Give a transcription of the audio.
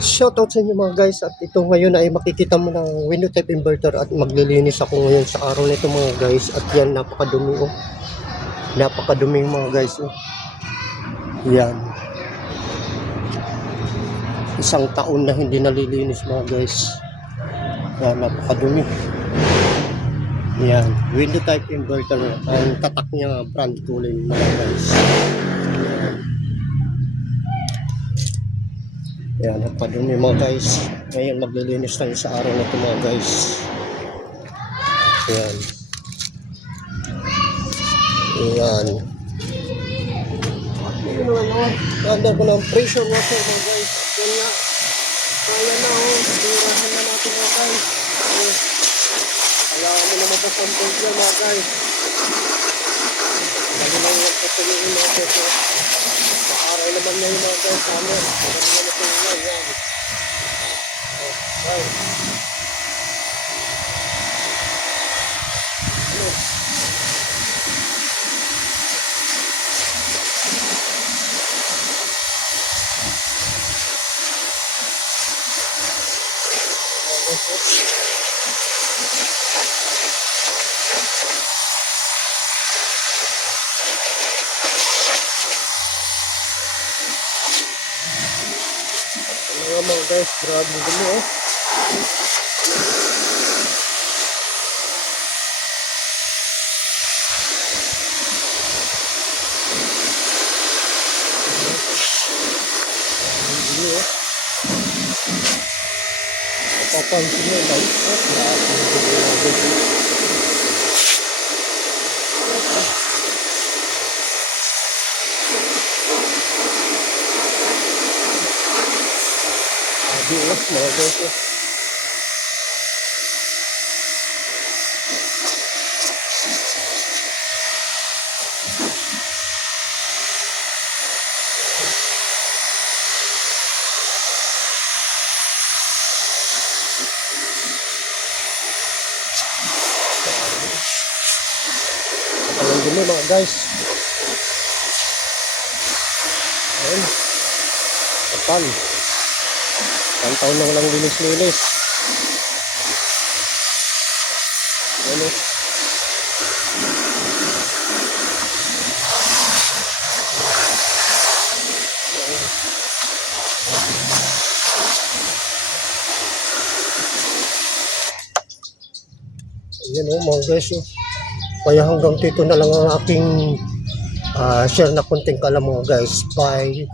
Shoutout sa inyo mga guys, at ito ngayon ay makikita mo ng window type inverter at maglilinis ako ngayon sa araw nito mga guys. At yan, napakadumi oh. Napakadumi mga guys oh. Yan. Isang taon na hindi nalilinis mga guys. Yan, napakadumi. Yan, window type inverter. Ang tatak niya brand cooling mga guys. Yan, napadumi mga guys. Ngayon maglilinis tayo sa araw na ito mga guys. Yan. Yan. Ganda ko ng pressure washer mga guys. Yan nga. Kaya na oh. Tirahan na natin mga guys. Kailangan mo na mapasampol dyan mga guys. Lagi lang yung patuloyin natin. Maaray naman ngayon mga guys. Summer. Yan. Okay. Mga guys, grabe dumi oh. Dumi oh. Papansin mo yung light oh. Grabe dumi. Dios, mga guys oh. Ang dumi mga guys. Ayun. Kapal. Ang taon na walang linis-linis. Ano? Ayan o mga guys oh. Kaya hanggang dito na lang ang aking share na konting kalam mga guys. Bye.